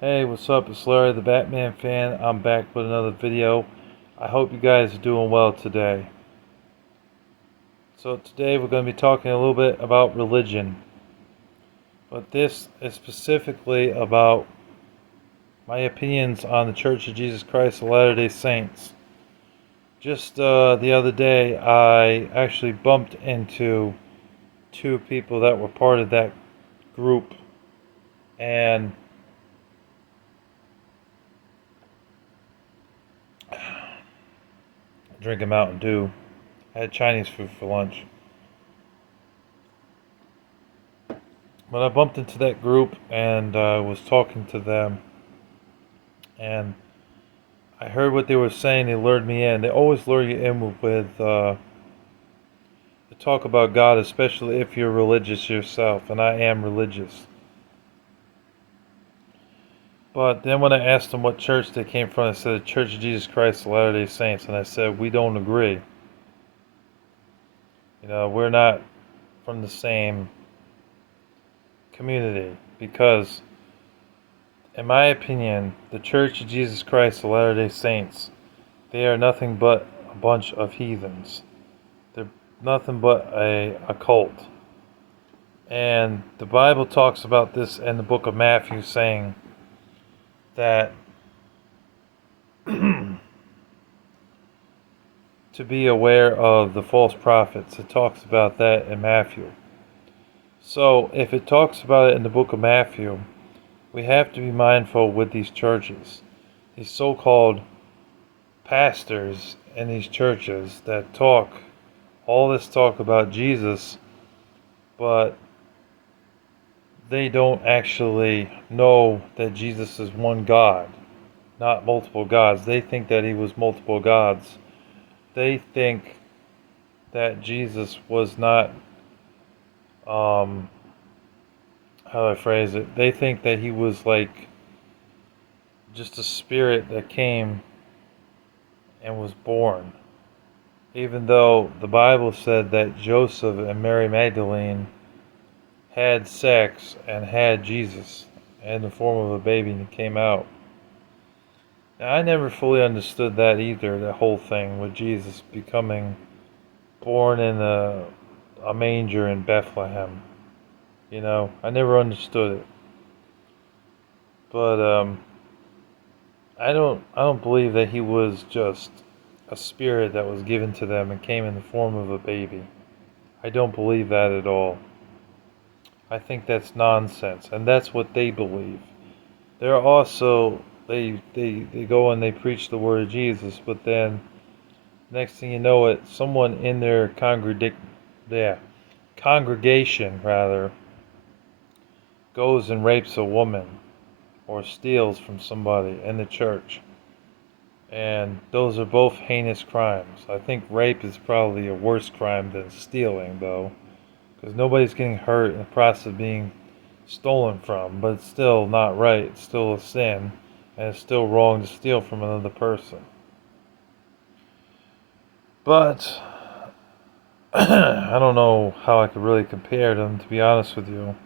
Hey, what's up? It's Larry the Batman fan. I'm back with another video. I hope you guys are doing well today. So today we're going to be talking a little bit about religion. But this is specifically about my opinions on the Church of Jesus Christ of Latter-day Saints. Just the other day, I actually bumped into two people that were part of that group. And drinking Mountain Dew. I had Chinese food for lunch. But I bumped into that group and was talking to them, and I heard what they were saying. They lured me in. They always lure you in with to talk about God, especially if you're religious yourself, and I am religious. But then when I asked them what church they came from, they said the Church of Jesus Christ of Latter-day Saints, and I said we don't agree. We're not from the same community because, in my opinion, the Church of Jesus Christ of Latter-day Saints, they are nothing but a bunch of heathens. They're nothing but a cult. And the Bible talks about this in the book of Matthew, saying that to be aware of the false prophets. It talks about that in Matthew. So if it talks about it in the book of Matthew, we have to be mindful with these churches, these so-called pastors in these churches that talk all this talk about Jesus, but they don't actually know that Jesus is one God, not multiple gods. They think that he was multiple gods. They think that Jesus was not, how do I phrase it? They think that he was like just a spirit that came and was born. Even though the Bible said that Joseph and Mary Magdalene had sex and had Jesus in the form of a baby and he came out. Now, I never fully understood that either, the whole thing with Jesus becoming born in a manger in Bethlehem. I never understood it. But I don't believe that he was just a spirit that was given to them and came in the form of a baby. I don't believe that at all. I think that's nonsense, and that's what they believe. They're also they go and they preach the word of Jesus, but then next thing you know it, someone in their congregation rather goes and rapes a woman or steals from somebody in the church. And those are both heinous crimes. I think rape is probably a worse crime than stealing, though, because nobody's getting hurt in the process of being stolen from, but it's still not right. It's still a sin, and it's still wrong to steal from another person. But I don't know how I could really compare them, to be honest with you.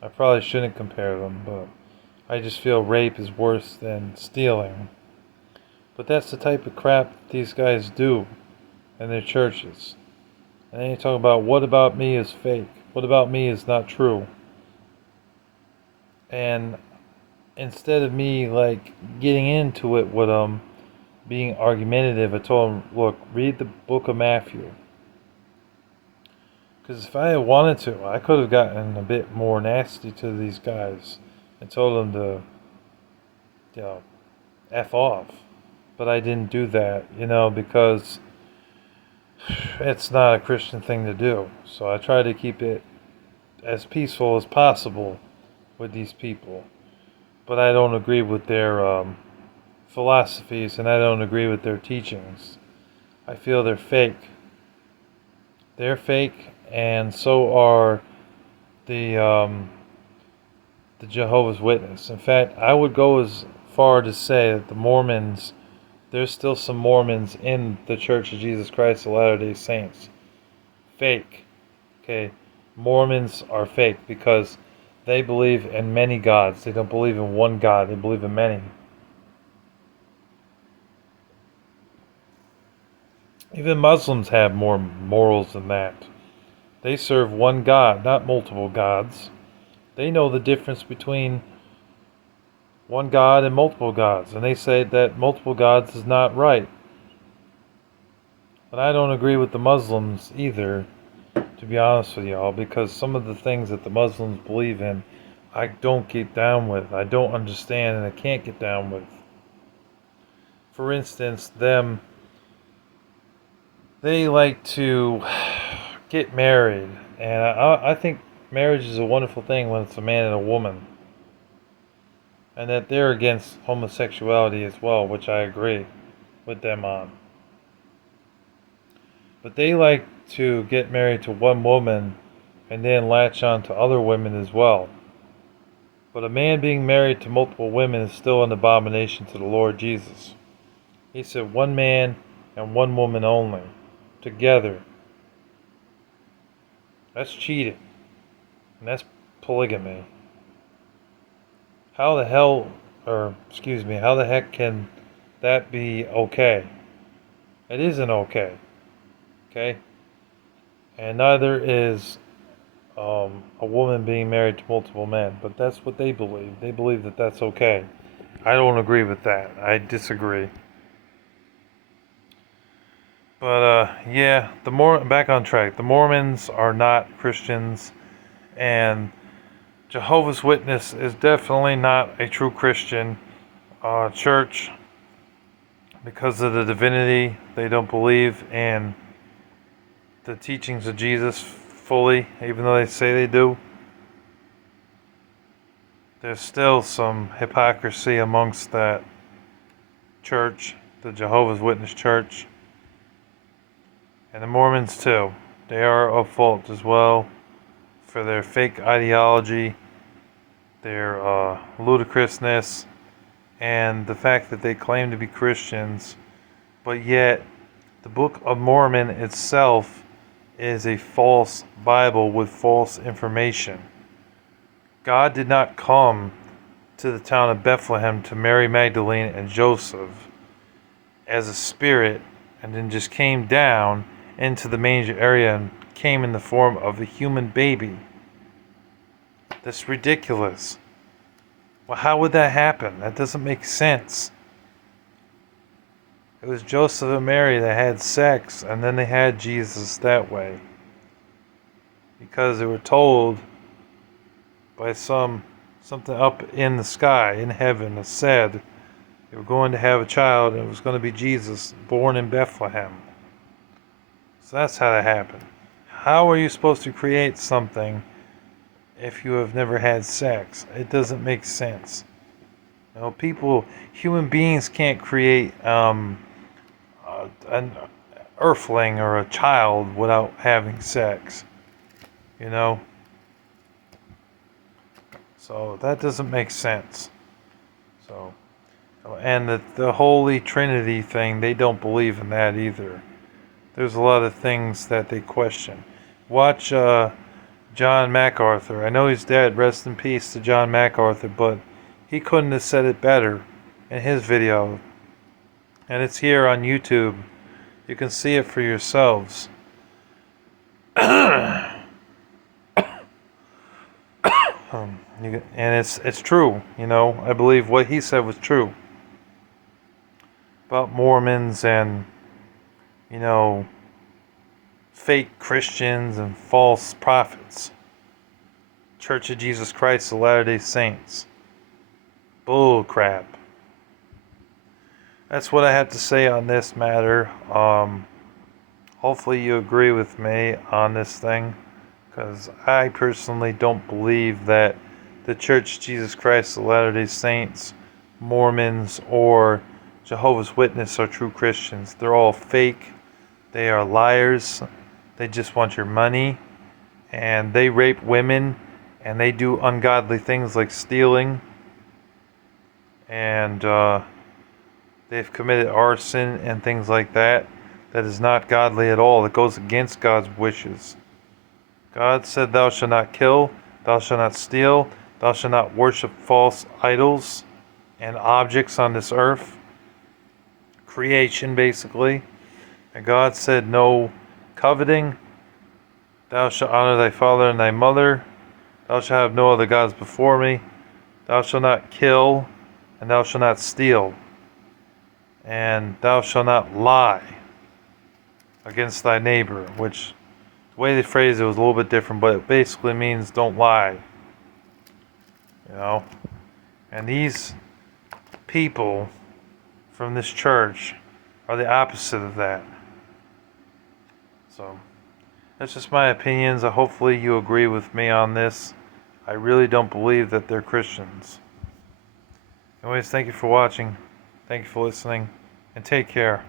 I probably shouldn't compare them, but I just feel rape is worse than stealing. But that's the type of crap these guys do in their churches. And then you talk about what about me is fake? What about me is not true? And instead of me like getting into it with them, being argumentative, I told them, look, read the book of Matthew. Because if I had wanted to, I could have gotten a bit more nasty to these guys and told them to, F off. But I didn't do that, because it's not a Christian thing to do. So I try to keep it as peaceful as possible with these people. But I don't agree with their philosophies and I don't agree with their teachings. I feel they're fake. They're fake, and so are the Jehovah's Witness. In fact, I would go as far to say that the Mormons, there's still some Mormons in the Church of Jesus Christ of Latter-day Saints. Fake. Okay, Mormons are fake because They believe in many gods. They don't believe in one God. They believe in many. Even Muslims have more morals than that. They serve one God, not multiple gods. They know the difference between one God and multiple gods, and they say that multiple gods is not right. But I don't agree with the Muslims either, to be honest with y'all, because some of the things that the Muslims believe in, I don't get down with. I don't understand, and I can't get down with. For instance, they like to get married, and I think marriage is a wonderful thing when it's a man and a woman, and that they're against homosexuality as well, which I agree with them on. But they like to get married to one woman and then latch on to other women as well. But a man being married to multiple women is still an abomination to the Lord Jesus. He said one man and one woman only, together. That's cheating. And that's polygamy. How the hell, how the heck can that be okay? It isn't okay. Okay? And neither is a woman being married to multiple men. But that's what they believe. They believe that that's okay. I don't agree with that. I disagree. But yeah, back on track. The Mormons are not Christians, and Jehovah's Witness is definitely not a true Christian church because of the divinity. They don't believe in the teachings of Jesus fully, even though they say they do. There's still some hypocrisy amongst that church, the Jehovah's Witness church, and the Mormons too. They are at fault as well for their fake ideology, their ludicrousness, and the fact that they claim to be Christians, but yet the Book of Mormon itself is a false Bible with false information. God did not come to the town of Bethlehem to Mary Magdalene and Joseph as a spirit and then just came down into the manger area and came in the form of a human baby. That's ridiculous. Well, how would that happen? That doesn't make sense. It was Joseph and Mary that had sex, and then they had Jesus that way. Because they were told by something up in the sky, in heaven, that said they were going to have a child, and it was going to be Jesus, born in Bethlehem. So that's how that happened. How are you supposed to create something if you have never had sex? It doesn't make sense. You know, human beings can't create an earthling or a child without having sex. You know? So that doesn't make sense. So, and the Holy Trinity thing, they don't believe in that either. There's a lot of things that they question. Watch John MacArthur. I know he's dead. Rest in peace to John MacArthur, but he couldn't have said it better in his video. And it's here on YouTube. You can see it for yourselves. And it's true, you know. I believe what he said was true about Mormons and, you know, fake Christians and false prophets. Church of Jesus Christ of Latter-day Saints. Bull crap. That's what I have to say on this matter. Hopefully you agree with me on this thing, because I personally don't believe that the Church of Jesus Christ of Latter-day Saints, Mormons, or Jehovah's Witnesses are true Christians. They're all fake. They are liars. They just want your money. And they rape women. And they do ungodly things like stealing. And they've committed arson and things like that. That is not godly at all. It goes against God's wishes. God said, "Thou shalt not kill, thou shalt not steal, Thou shalt not worship false idols and objects on this earth. Creation, basically. And God said, no coveting. Thou shalt honor thy father and thy mother. Thou shalt have no other gods before me. Thou shalt not kill, and thou shalt not steal. And thou shalt not lie against thy neighbor, which the way they phrased it was a little bit different, but it basically means don't lie. You know? And these people from this church are the opposite of that. So, that's just my opinions. Hopefully you agree with me on this. I really don't believe that they're Christians. Anyways, thank you for watching. Thank you for listening. And take care.